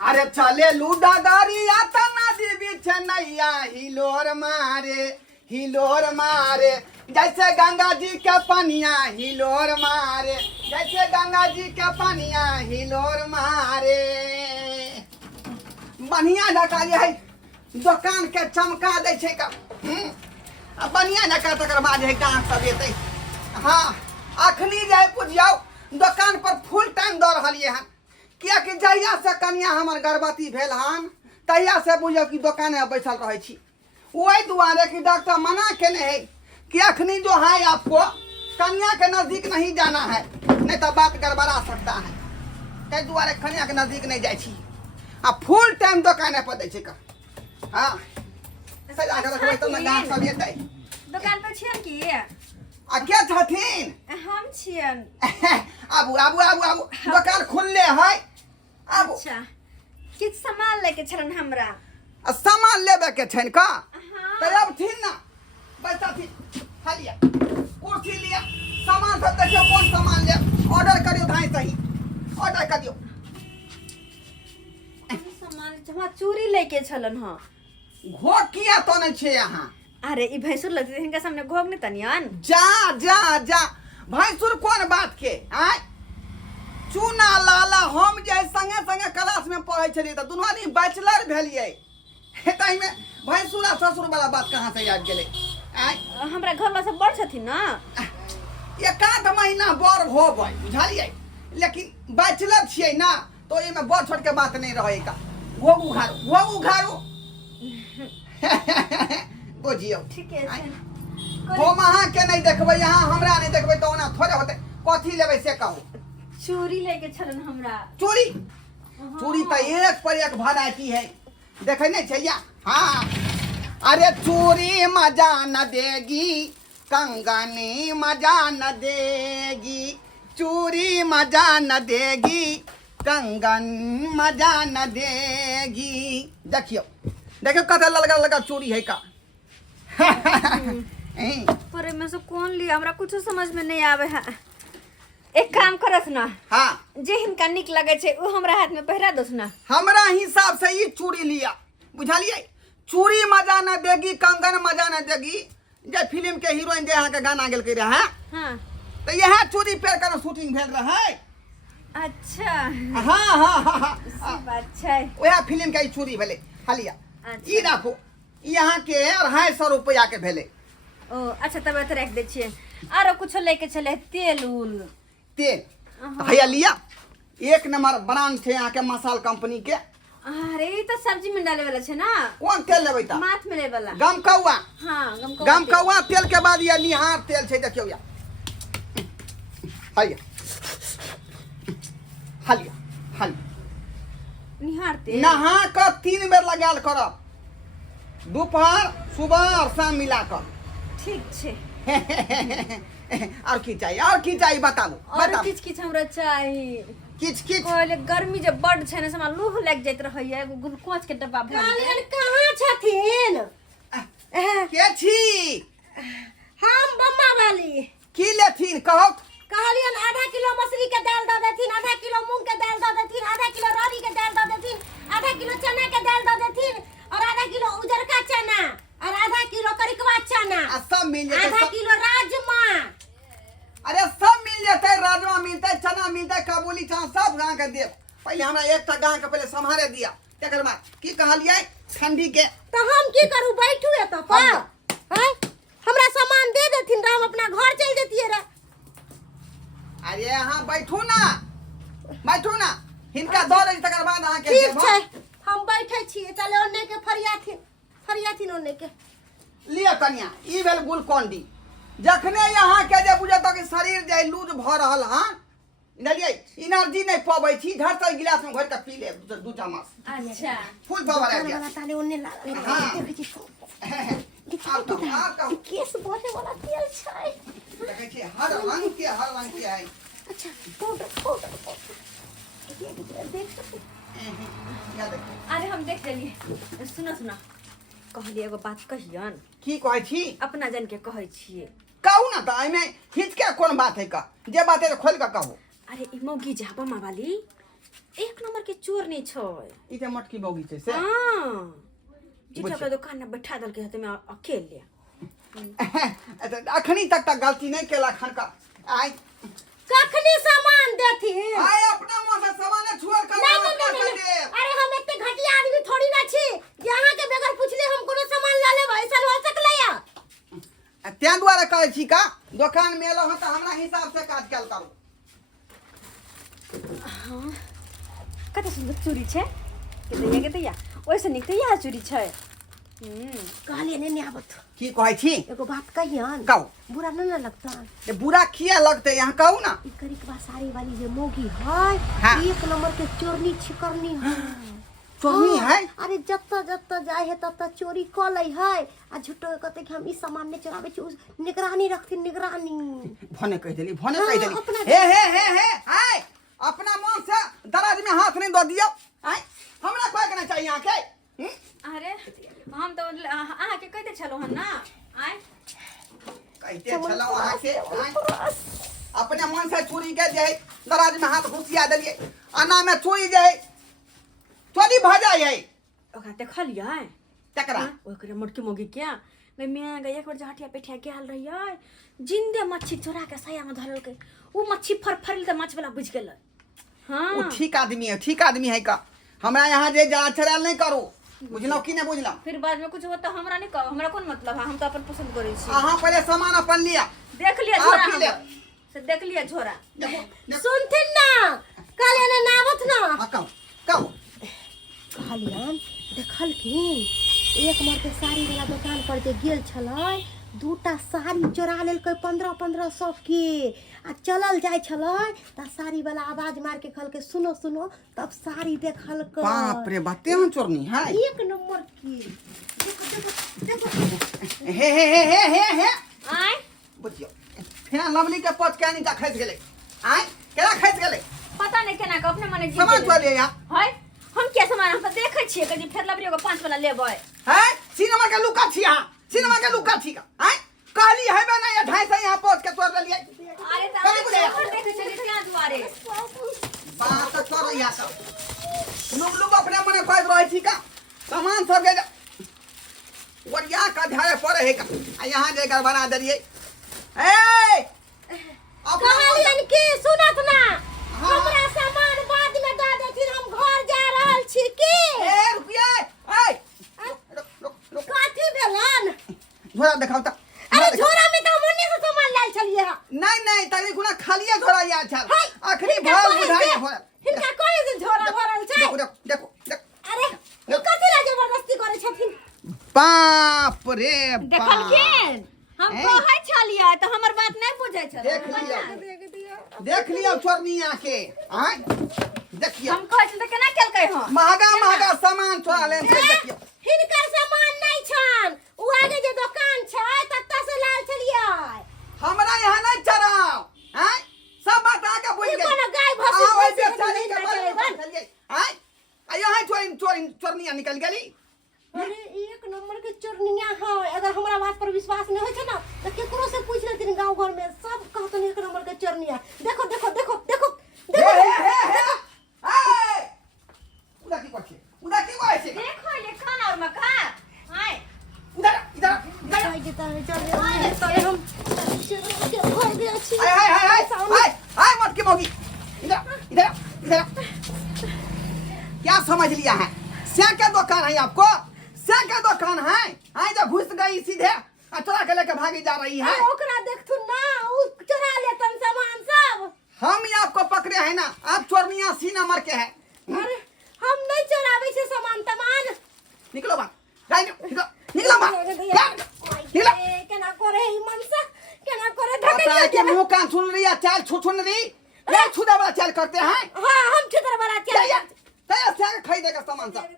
अरे चले लूडा गाड़िया त नदी बीच नैया हिलोर मारे जैसे गंगा जी के पनिया हिलोर मारे जैसे गंगा जी के पनिया हिलोर मारे। बढ़िया जका जे है दुकान के चमका दे छे का बढ़िया जका तकर बाद है गाँव सब एतै। हाँ अखनी जाए पुजियाओ दुकान पर फुल टाइम दौड़ रही है किया कि जहिया से कनिया हमर गर्भवती भेल हन तहिया से बुझियो कि दुकान में बैठल रहे छी। वही दुआरे कि डॉक्टर मना केने है कि अखनी जो है आपको कन्या के नजदीक नहीं जाना है नहीं तो बात गड़बड़ा सकता है। तै दुआरे कन्या के नजदीक नहीं जाए छी आ फुल टाइम दुकान पर दै छी का। हाँ सजा के रखबै त गाँव सब एतै। दुकान पर छियन की आ के छथिन हम छियन। आबू आबू आबू आबू दुकान खुलले है आबू। अच्छा किछ सामान लेके छलन हमरा। सामान लेबे के छन का हाँ। तो अब थी ना बैठा थी लिया कुर्सी लिया सामान सब देखियो कौन सामान ले ऑर्डर करियो भाई सही ऑर्डर करियो। सामान हमरा चूड़ी लेके छलन हां। घोग किया तो नहीं छे यहाँ। अरे ई भैंसुर लगते हिनका सामने घोग नहीं तनियन। जा जा जा भैंसुर कौन बात के आय चूना लाला हम जे संगे संगे क्लास में पढ़े छलिए त दुनू आदमी बैचलर भेलिए तई में भैंसुर आ ससुर वाला बात कहां से याद गेले। आय हमरा घर वाला सब बड़ छथिन ना एक आध महीना बड़ होबै बुझलिए लेकिन बैचलर छिए ना तो एमे बड़ छोट के बात नहीं रहे का। घोग उघारू बुझियो ठीक है हम अहाँ के नहीं देखबै यहाँ हमरा नहीं देखबै तो ओना थोड़े होते कथी लेबै से कहू। चूड़ी लेके छलन हमरा। चूड़ी चूड़ी तो एक पर एक वैरायटी है देखे नहीं छैया। हाँ अरे चूड़ी मजा न देगी कंगनी मजा न देगी चूड़ी मजा न देगी कंगन मजा न देगी। देखियो देखियो कते ललगा लगा चूड़ी है का। पर में से कौन लिया हमरा कुछ समझ में नहीं आवे है। एक काम करस ना हाँ जे हिनका निक लगे छे वो हमरा हाथ में पहरा दोस ना। हमरा हिसाब से ये चूड़ी लिया बुझलिए चूड़ी मजा न देगी कंगन मजा न देगी जे फिल्म के हीरोइन जे यहाँ के गाना गेल के रहे हाँ तो यह चूड़ी पेर कर शूटिंग भेल रहे। अच्छा हाँ हाँ हाँ हाँ बात छै वह फिल्म के चूड़ी भेले हलिया अच्छा। ई देखो यहाँ के 250 रुपया के भेले। ओ अच्छा तब तो रख दे छिए। आरो कुछ लेके चले तेल उल तेल अहाँ। भैया लिया एक नंबर ब्रांड थे यहाँ के मसाल कंपनी के। अरे ई तो सब्जी में डाले वाला छे ना। कौन तेल लेबै ता माथ में ले वाला गमकौआ। हाँ गमकौआ तेल के बाद ये निहार तेल छे देखियो या हलिया हलिया हलिया निहार तेल नहा कर 3 बेर लगाल करब दोपहर सुबह और शाम मिला कर। ठीक छे। और की चाहिए बताबू और बताबू किछ किछ हमरा चाहिए। किछ किछ कहले गर्मी जे बड छै ने से हमरा लूह लग जाइत रहैया एगो ग्लूकोज के डब्बा भर कहलियन कहाँ छथिन के छी हम बम्मा वाली। की लेथिन कहो कहलियन आधा किलो मसूरी के दाल दे देथिन आधा किलो मूंग के दाल दे देथिन आधा किलो रारी के दाल दे देथिन आधा किलो चना के दाल दे देथिन और आधा किलो उजरका चना और आधा किलो करिकवा चना सब मिल आधा जेतै किलो राजमा। अरे सब मिल जेतै राजमा मिलतै चना मिलतै काबुली चना सब गाँव के देव। पहले हमरा एकटा गाँव के पहले संभारे दिया तकर बाद की कहलियै ठंडी के तो हम की करू बैठू एत पर हैं हमरा सामान दे देथिन हम अपना घर चल जतिए रे। अरे यहाँ बैठू ना हिनका दो रही तकर बाद अहाँ के ठीक देब। छै हम बैठे छिए चले ओने के फरियाथिन ओने के लिया कनिया ई भेल ग्लूकोन-डी जखने यहाँ के जे बुझत कि शरीर जे लूज भ रहल हां बुझलिए एनर्जी नहीं पाबै छी झट से गिलास में भर के पी ले दू चम्मच अच्छा फुल पावर आ गया। वाला ताले ओने ला हाँ। देखै छी कहू केस बोले वाला तेल छै देखै छी हर रंग के है। अच्छा पाउडर देख या देखो अरे हम देख लेलिए। सुनो कहलिए एगो बात कहियन की कहै छी अपना जन के कहै छिए कहू ना तो एमे हिचके कौन बात है का जे बात है खोल के कहू। अरे ई मौगी जाबा माँ वाली एक नंबर के चोर नहीं छो ई ते मटकी बौगी छै से हां जीटा के दुकान में बैठा दल के हाथ में अकेले अखनी तक गलती नहीं केला खन का आई कखनी सामान देथी आय अपना मुंह से सामान छुआ कर नहीं। अरे हम इतने घटिया आदमी थोड़ी ना छी यहाँ के बगैर पूछले हम कोनो सामान ला लेबै ऐसा हो सकले या त्या द्वारा कहै छी का दुकान में एलो त हमरा हिसाब से काज कल करू हां कते सुंदर चोरी छे के दैया ओइसे निक दैया चोरी छे कहलिए ने आबत की कहै छी एगो बात कहियन कहू बुरा न लगता ये बुरा किया लगते यहाँ कहू ना ई करी के साड़ी वाली जे मोगी है हाँ। एक नंबर के चोरनी छिकरनी है चोरनी है अरे जत्ता जाए है तत्ता चोरी क लै है आ झूठो कहते कि हम ई सामान ने चोराबे छी निगरानी रखती निगरानी भने कह देली भने हाँ, कह देली अपना- हे आय अपना मन से दराज में हाथ नहीं दो दियो आय हमरा कोई करना चाहिए यहाँ के अरे हम तो आहा के कहते छलो हन ना आय कहते चलो वहां से आय अपने मन से चोरी के जे दराज में हाथ घुसिया देलिए अना में चोरी जे चोरी भ जाए ओका देखलियै तकरा ओकरे मोटकी मोगी क्या मैं गई एक बार जहटिया पेठिया गेल रहियै जिंदे मच्छी चोरा के सया में धरल के वो मच्छी फरफरल त माछ वाला बुझ गेलै हां वो ठीक आदमी है का हमरा यहाँ जे जा छड़ाल नहीं करू बुझलो कि नहीं बुझलो फिर बाद में कुछ होता हमरा नहीं कहो हमरा कौन मतलब है हम तो अपन पसंद करै छी अहाँ पहले सामान अपन लिया देख लिया आ, झोरा पी ले। हमर। से देख लिया झोरा सुनथिन ना कहले ने नावत ना हाँ कहू कहलियन देखलखिन एक मर के साड़ी वाला दुकान पर जे गेल छलै दूटा साड़ी चोरा लेलकै 1500 के आ चलल जाय छलै त साड़ी वाला आवाज मार के कहलकै सुनो सुनो तब साड़ी देखलकै बाप रे बाते हम चोरनी है एक नंबर की देखो हे आय बुझियो फेन लवली के पच के नीचा खसि गेलै आय केना खसि गेलै पता नहीं केना के अपने मने जी सामान चोर लिया है हम क्या सामान हम तो देखे छिए कि फेर लबरियो के 5 वाला लेबै है सिनेमा के लुका छी हां सिनेमा के लुका छी का आय कहली है बे ना ये ढाई से यहाँ पहुंच के तोड़ लिए अरे त कभी बुझाया? हम देखे चली क्या दुआरे बात तो चोर या सब लोग अपने मने खोज रहे छी का सामान सब के वरिया का धारे पड़े है का आ यहाँ जे गड़बड़ा देलिए ए अपना कहलियन की सुनत ना हाँ। हमरा सामान बाद में दऽ देथिन हम घर जा रहल छी की ए रुकिए ए रुक काठी भेलन झोरा दिखाओ ता अरे झोरा में तो हम ओन्ने से सामान लायल छलिए नहीं तनी गुना खालिए झोरा या छल हाय, आखिरी हिनका भाव कहै बुझाई से- हो हिनका कहै से झोरा भरल छै देखो अरे ई कथि ला जबरदस्ती करै छथिन बाप रे देखलखिन हम हैं? कहै छलिए त हमर बात नहीं बुझै छ देख लियो चोरनिया के आय देखियो हम कहै छी त केना केलकै हो महंगा सामान चोरा ले देखियो हिनकर सामान नहीं छन उ आगे जे दुकान छै तत्ता से लायल छलिए हमरा यहाँ नहीं चराओ आय सब बात आके बुझ ई गई कोनो गाय भैंस आ ओइ से बेचारी के नहीं बारे में चलेबन। चलिए आय आ यहाँ चोरनिया निकल गेली अरे एक नंबर के चोरनिया है अगर हमरा बात पर विश्वास नहीं होय छै ना त केकरो से पूछ लेथिन गांव घर में सब कहतन एक नंबर के चोरनिया देखो देखो देखो देखो हे देखो आय उदा की करछे देखो ये खाना और मका आय इधर आइ जेता है चल तले हम के भर गया छी हाय मत की मोगी इधर क्या समझ लिया है क्या क्या दुकान है आपको क्या दुकान है आए जब घुस गई सीधे चोरा के लेके भागी जा रही है अरे ओकरा देखथु ना उ चोरा लेतन सामान सब हम ही आपको पकड़े हैं ना आप चोरनिया सी नंबर के है अरे हम नहीं चोराबै छै सामान तमान निकलो बाहर निकलो बाहर निकलो केना करे ई मनसा केना करे पता है कि धके मुंह कान सुन रही है चाल छुन रही ये छुदा वाला चाल करते हैं हां हम छितर वाला चल तैयार से खरीदेगा सामान सब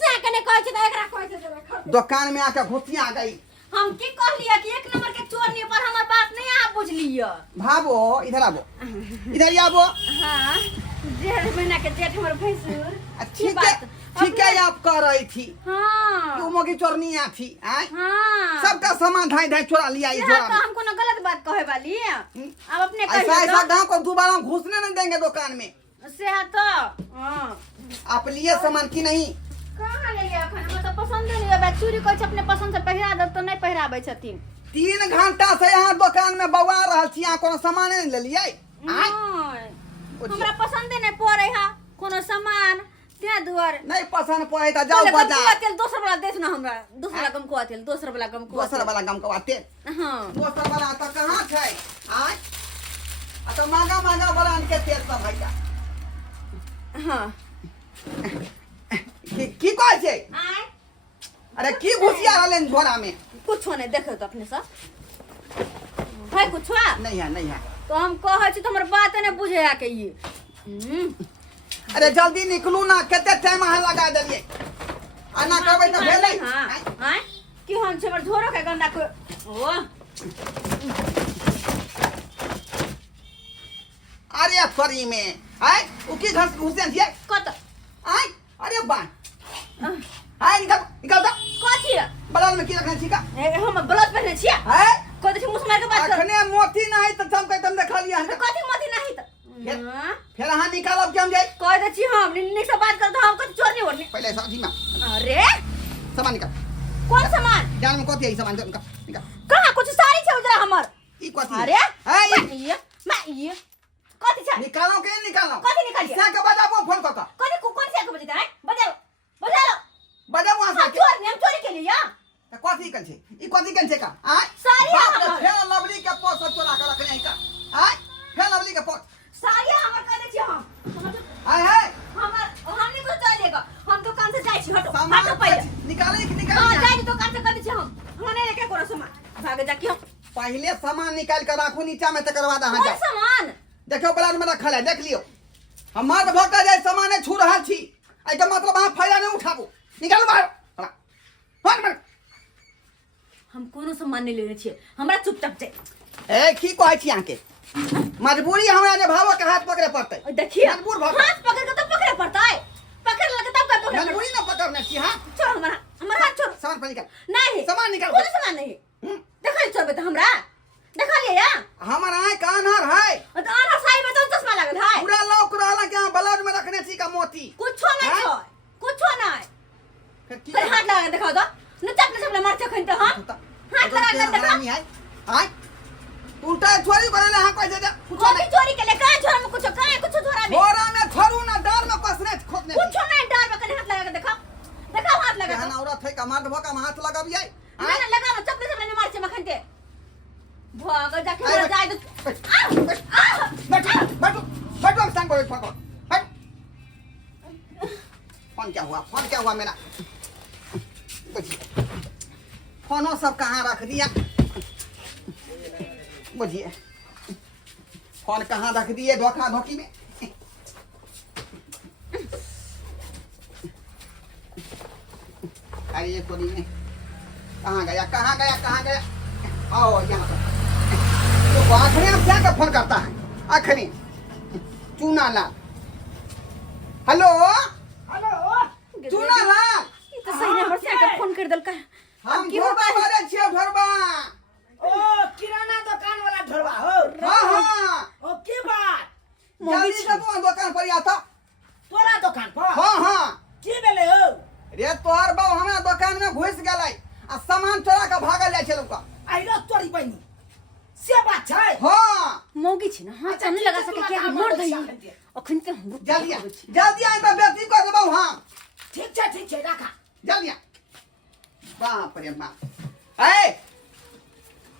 से कने कहै छै त एकरा कहै छै जरा दुकान में आकर घुसिया आ गई हम की कहलिए कि एक नंबर के चोरनी पर हमर बात नहीं आप बुझलिए भागो इधर आवो इधर आवो हां 1.5 महीना के जेठ हमर भैंसुर ठीक है आप कह रही थी हां कि वो मोगी चोरनिया थी आय हां सबका सामान ढाई चोरा लिया इस तो झोरा में। हम कोनो गलत बात कहे वाली अब अपने ऐसा कहिए ऐसा तो गांव को दोबारा घुसने नहीं देंगे दुकान में से है तो हां आप लिए सामान की नहीं? कहां ले गया खाना? हमरा तो पसंद नहीं है। चूड़ी कोई अपने पसंद से पहिरा दे तो नहीं पहिराबै छथिन। 3 घंटा से यहाँ दुकान में बौआ रहल छी, यहाँ कोनो सामान नहीं ले लियै? हमरा पसंद नहीं पड़े है कोनो सामान ते दुआर। नहीं पसंद पड़े त जाओ बाजार। तेल दोसर वाला देख ना हमरा, दूसरा गम को तेल, दोसर वाला गम को। दोसर वाला गम को तेल? हां दोसर वाला त कहां छै? आय आ तो महंगा महंगा ब्रांड के तेल सब है का? हां की कहै छै? आय अरे की घुसिया रहले झोरा में? कुछो नहीं देखो तो अपने सब है कुछ नहीं है, नहीं है। तो हम कहै छी तो हमर बात नहीं बुझे आ के ये। अरे जल्दी निकलू ना, केते टाइम अहाँ लगा देलिए। आना करबै त भेलै। हां हां की हम छबर झोरो के गंदा को ओ अरे फरी में आय उ की घस घुसिया छियै कत आय? अरे बा आय निकल निकल जा। कथी बगल में की रखने छी का? हम ब्लाउज पहने छियै है को देखि मुंह मार के बात कर। अखने मोती नहीं त हम कह तुम देखा लिया। कथी मोती नहीं त फिर अहाँ निकालब के हम जाई? कह दे छी हम निन्नी से बात कर तो हम कुछ चोर नहीं होनी। पहले साथी में अरे सामान निकाल। कौन सामान? जान में कथी है सामान? जो निकाल निकाल। कहां कुछ साड़ी छै उधर हमर? ई कथी? अरे है ये मैं ये कथी छै? निकालो के निकालो? कथी निकालिए? से के बजाबो फोन क क। कथी कौन से के बजता है? बजाओ बजाओ बजाबो वहां से। चोर नहीं, हम चोरी के लिए या त कथी कन छै? ई कथी कन छै का? आय साड़ी बाप रे, हमर। फेर लवली के पोस चोरा के रखने है का? आय फेर लवली के पोस साड़ी हमर कह दे छी हम। आय है हमर हम नहीं कुछ चलेगा। हम दुकान से जाई छी। हटो सामान हटो पहले। निकाले कि हां निकाल? जाई दुकान से कह दे छी हम। हम नहीं लेके कोनो सामान भागे जाके हम। पहले सामान निकाल कर राखू नीचा में, तकर बाद अहाँ कौन जाओ। सामान? देखो ब्लाउज में रखल है, देख लियो। हम मर्द भक्का जाए सामान छू रहल छी, आई का मतलब अहाँ फायदा नहीं उठाबू। निकालू बाहर। हट मत। हम कोनो सामान नहीं लेने छियै, हमरा चुपचाप जाए। ए की कहै छी अहाँ के? मजबूरी हमरा जे भावो के हाथ पकड़े पड़तै। देखिए मजबूर भऽ हाथ पकड़ के तो पकड़े पड़ता है। पकड़ लगे तब का पकड़े मजबूरी ना पकड़ने छी। हां छोड़ हमारा हाथ छोड़। सामान पर निकाल। नहीं सामान निकाल। कोनो सामान नहीं देखा छोड़ बेटा हमरा देखा लिया या हमर आँख का अनहर है। तो आना साई में तो चश्मा लागल है। पूरा लौक रहला के अहाँ ब्लाउज में रखने छी का मोती? कुछो नहीं हैं? छोड़ कुछो नहीं। फिर की फिर हाथ लगा के दिखाओ तो न चपले मार के खंत हम हाथ लगा के दिखा। हरामी है। आय उल्टा चोरी करे हां कोई दे कुछ कॉफी नहीं। चोरी के ले का छोरा में कुछो का कुछो छोरा में बोरा में छोड़ू ना, डाल में कसने खोदने। कुछो नहीं डाल में कने हाथ लगा के दिखाओ दिखाओ हाथ लगा कहना औरत है का मर्द भका में हाथ लगाबियै? मैंने लगा में चपले मार से मखनते भाग जाके आय, मर जाए तो बैठो बैठो बैठो हम संग फोन कर। हट फोन क्या हुआ? फोन क्या हुआ मेरा? बुझिए फोनो सब कहाँ रख दिया? बुझिए फोन कहाँ रख दिए धोखा धोखी में। अरे ये कोनी में कहाँ गया कहाँ गया कहाँ गया? आओ यहाँ पर। तो आखिरी अब क्या कर फोन करता है? आखिरी चूना लाल। हेलो चूना लाल। ये तो सही नंबर से आकर फोन कर दल का। हम घरबा बारे छियै घरबा। ओ किराना दुकान वाला ढोरबा हो। हाँ हाँ ओ की बात? जल्दी से तू दुकान पर आता। तोरा दुकान पर? हाँ हाँ की भेले हो? रे तोहर बाबू हमरा दुकान में घुस गेलै आ सामान चोरा के भागल जाइ छै लोग। आइलो तोरी बहिनी से बात छै। हाँ मौगी छी ना हां चल लगा सके क्या हम मर गई अखन के हम जल्दी जल्दी आइ त बेटी कर देबौ हम। ठीक छै राखा। जल्दी आ। बाप रे बाप। ए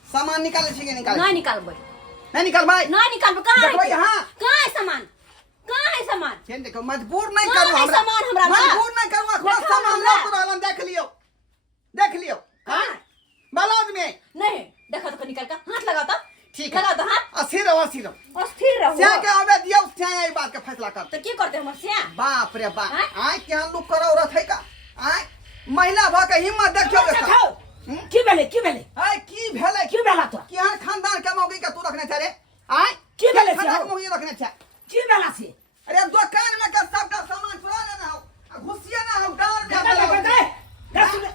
सामान निकाले छी के निकाले? नहीं निकालबै नहीं निकाल भाई। नहीं निकालबै कहां देखो है यहाँ। कहां है सामान कहां है सामान? केन देखो मजबूर नहीं कहाँ करू है हमरा। सामान हमरा ला? मजबूर नहीं करू खुद देखाओ सामान हमरा। ला तो रहलन देख लियो। हां ब्लाउज में नहीं देखो तो निकाल का हाथ लगाओ तो ठीक है। लगा तो हाथ अस्थिर रहो अस्थिर रहो। अस्थिर रहो क्या के आवे दियो क्या ई बात के फैसला कर। तो की करते हमर से बाप रे बाप। हैं? आय क्या लोग करो औरत है का? आय महिला भ के हिम्मत देखियो देखो की भेले? आय की भेलै? की भेला तो? केहन खानदान के मौगी के तू रखने छ रे? आय की भेलै से खानदान हो? मौगी रखने छ? की भेला से? अरे दुकान में का सबका सामान चुरा लेना हो आ घुसिया ना हो डार में गए दस सुने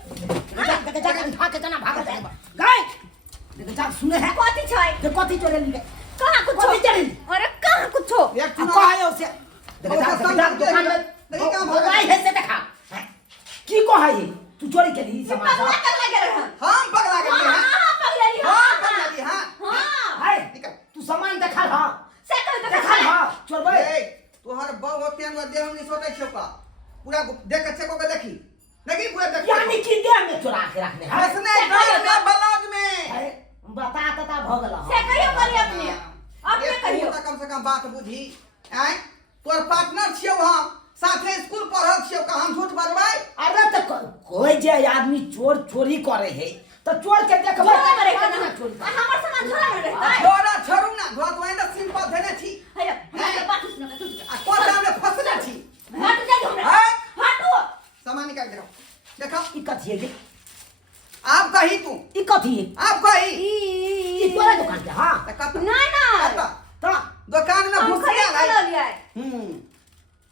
जाके भाग के तना भाग जाए गए देखो जा सुने है कथी छै तो कथी चोरे लिए कहां कुछ कथी चोरे? अरे कहां कुछ एक अब कहा है उसे ही ये समाज पगला कर लगे रहे हम पगला कर हां हां पगला ली हां पगला दी हां हां हाय निकल तू सामान देखा हां से कह तो देखा हां चोर बे ए तोहर बहु होते न देह नहीं सोते छो का पूरा देख के चेको के देखी देखी पूरा देख यानी कि दे में चुरा के रखने हैं हंसने घर में ब्लाउज में अरे बता तता भगला से कहियो करी अपने कहियो कम से कम बात बुझी आय तोर पार्टनर छियौ हम साथे स्कूल पढ़ल छियौ का हम झूठ बजबै अरे तो कोई जे आदमी चोर चोरी करे है तो चोर के देखबे झोला में करे रहता चोरी ना हमर सामान झोला में रहता है छोड़ा छोड़ू ना घोत वहीं ना सिंपल देने छी हेलो हमके बात सुन के तू आ कोटा में फसले छी हट जा हमरा हैं? हटो सामान निकाल दे देखो ई कथी है आप कही तू ई कथी है आप कही ई तोरा दुकान के हां ना ना तो दुकान में हम घुस खरीद गया के भाई ले लिया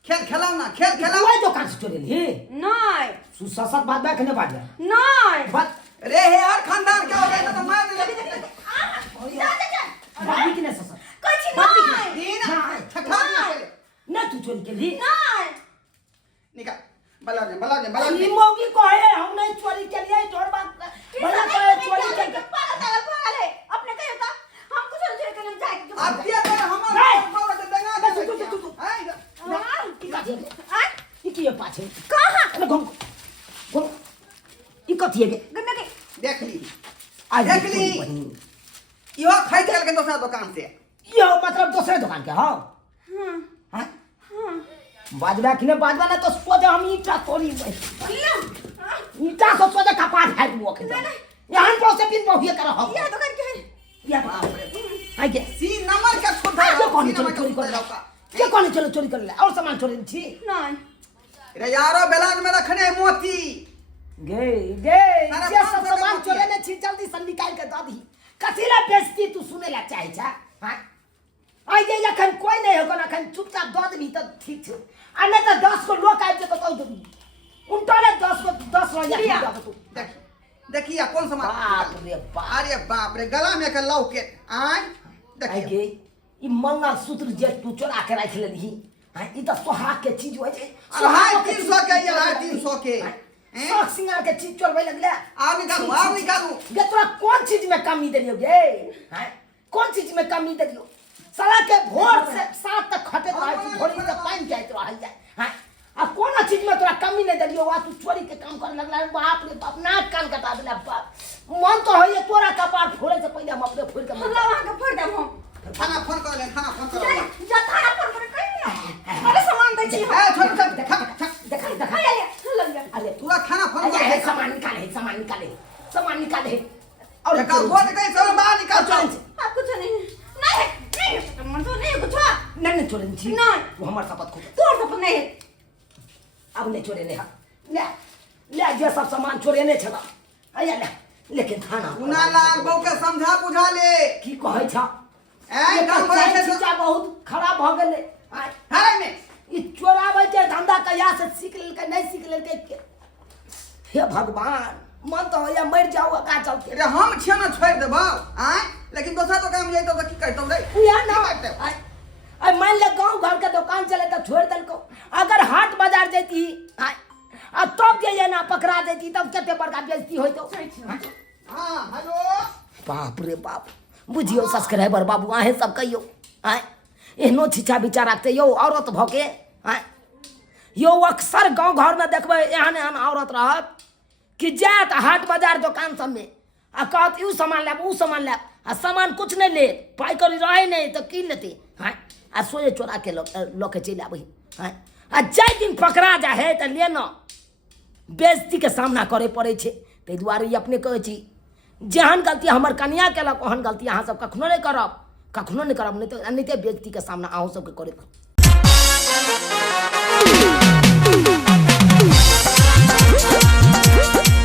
खेल खेलाओ ना खेल खेलाओ कोई दुकान से चोरी ली नहीं सुससत बात बैठ ने बात नहीं बात रे हे हर खानदान क्या हो गया तो मार दे जा जा जा बात की नहीं ससत कुछ नहीं दीन नहीं। ठठा निकले ना तू चोरी के ली नहीं निकाल बला ई मौगी को है हम नहीं चोरी के लिए तोर बात बड़ा कहे चोरी के अपने कहियो का हम कुछ नहीं करे हम जाए के अब ये तो हम नहीं। बाबा के दंगा दे तू। हैं ई की पाछे कहां अरे घुम घुम ई कथी है गन्ना के देख ली आज देख ली यो खरीद के दूसरा दुकान से यो मतलब दूसरे दुकान के हां हां हां हां बाजवा कि नहीं बाजवा ना तो सोचे हम ईटा तोड़ी ईटा से सोचे कपाट है वो के यहाँ पर से पिन बहुए कर हम ये दुकान के है या आई के सी नंबर का छोटा ये कौन चोरी कर रहा ये कौन चलो चोरी कर ले और सामान चोरी छी नहीं रे यारो बेलान में रखने मोती गे गे सारा ये पाँच सब सौ का सामान मोती चोरी है। ने छी जल्दी से निकाल के द दी कसीला बेइज्जती तू सुने ला चाहे छा हां आई जे अखन कोई नहीं होगा अखन चुपचाप द दबी त ठीक छ आ नहीं तो 10 को लोग आइ जे तो कह दबी उनटा ने 10 को 10 रुपया दे तू देख देखिए कौन सा बाप रे बाप अरे बाप रे गला में के लौकेट आय आई देखिए गे ई मंगल सूत्र जे तू चोरा के रख लेली हां ई तो सोहाग के चीज होय छै अढ़ाई 300 के ये 350 के सोहाग सिंगार के चीज चोरबै लगले आओ निकालू गे तोरा कौन चीज में कमी देलियो गे हां कौन चीज में कमी देलियो साला के भोर से सात तक खटे रहे छी भोरी से पानी जाइत रह जाय हां आ कौन चीज में तोरा कमी नहीं देलियो वा तू चोरी के काम करे लगला बाप रे बाप नाक कान कटा देला बाप मन तो होय तोरा कपार फोड़े से पहले हम अपने फोड़ के अल्लाह वहां के फोड़ दम हम थाना फोन कर ले थाना फोन कर जा थाना पर कहीं अरे सामान दे छी ए छोड़ छोड़ देखा देखा देखा ले ले ले अरे पूरा थाना फोन कर अरे सामान निकाले और देखा बोल के सब बाहर निकाल चल आप कुछ नहीं मन तो नहीं कुछ नहीं छोड़े छी नहीं। तू हमार शपथ खो तोर सब नहीं अब नहीं छोड़े नहीं ले ले जे सब सामान छोड़े नहीं छला आया ले लेकिन थाना उना लाल बहू के समझा बुझा ले की कहै छ ए काम करे ये छै चीजा बहुत खराब भ गेले हाय में ई चोराबै के धंधा कहिया से सीख लेलकै नहीं सीख लेलकै हे भगवान मन तो या मर जाओ का चलते रे हम छिय ना छोड़ देबौ आय लेकिन दोसरा दुकान में जइतो त की करतौ रे या ना आई मान ले गांव घर के दुकान चले तो छोड़ दलको अगर हाट बाजार जैती अब तब जे ना पकड़ा देती तब कते बड़का बेइज्जती होइतो हां हेलो बाप रे बाप बुझियो सब्सक्राइबर बाबू आहे सब कहियो आय एहनो छिछा विचार रखते यो औरत भके आय यो अक्सर गांव घर में देखबे एहन एहन औरत रहत कि जात हाट बाजार दुकान सब में आ कहत यू सामान लेब ऊ सामान लेब आ सामान कुछ नहीं ले पाई करी रहे नहीं तो की लेते हाँ आ सोए चोरा के लोग के चल आबही हाँ आ जाय दिन पकड़ा जा है तो लेना बेइज्जती के सामना करे पड़े छे ताहि दुआरे ई अपने कहै छी जेहन गलती हमर कनिया केलक ओहन गलती अहाँ सब कखनो नहीं करब नहीं तो बेइज्जती के सामना अहूँ सबके करे पड़त